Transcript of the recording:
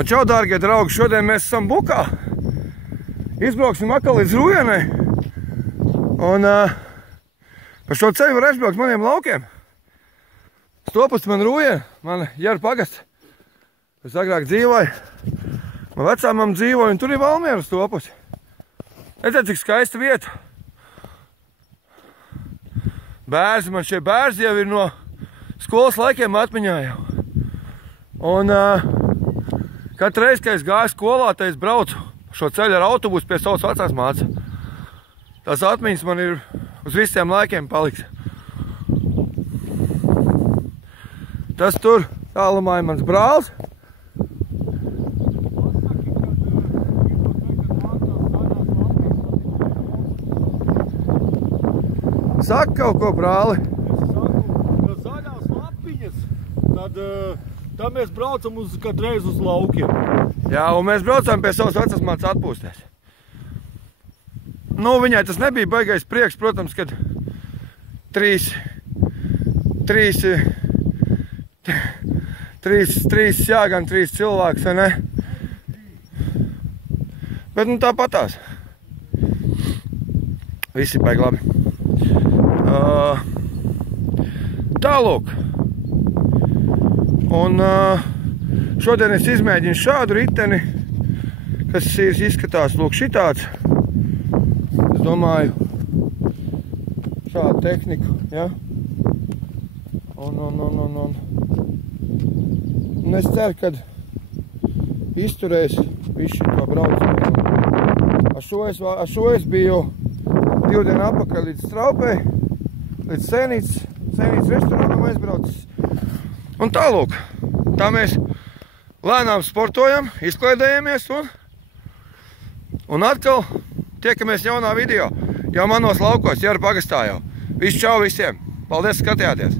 Nu, čau, dārgie draugi, šodien mēs esam Bukā. Izbrauksim atkal līdz Rujenai. Un pa šo ceļu var aizbraukt maniem laukiem. Stopus man Rujena, man Jara pagasts. Es agrāk dzīvoju. Man vecāmam dzīvoju, un tur ir Valmiera stopus. Redziet, cik skaista vieta. Bērzi, man šie bērzi jau ir no skolas laikiem atmiņā jau. Un katru reizi, kad es gāju skolā, tad es braucu šo ceļu ar autobusu pie savas vecās mācas. Tās atmiņas man ir uz visiem laikiem paliks. Tas tur tālumā ir mans brālis. Saka kaut ko, brāli. Es saku, ka zaļās lapiņas, tad mēs braucam katru reizi uz laukiem. Jā, un mēs braucam pie savas vecās mācas atpūsties. Nu, viņai tas nebija baigais prieks, protams, kad trīs jāgan, trīs cilvēks, vai ne? Bet nu tāpatās. Visi baigi labi. Tālūk. Un šodien es izmēģinu šādu riteni, kas izskatās lūk šitāds. Es domāju, šādu tehniku, ja? Un es ceru, ka izturēs visu to braucienu. Ar šo es biju 2 dienu apakaļ līdz Straupei, līdz Sēnītes restorānam aizbraucis. Un tālūk, tā mēs lēnām sportojam, izklaidējamies un atkal tiekamies jaunā video, jau manos laukos, Jara pagastā jau. Visu čau visiem! Paldies, skatījāties!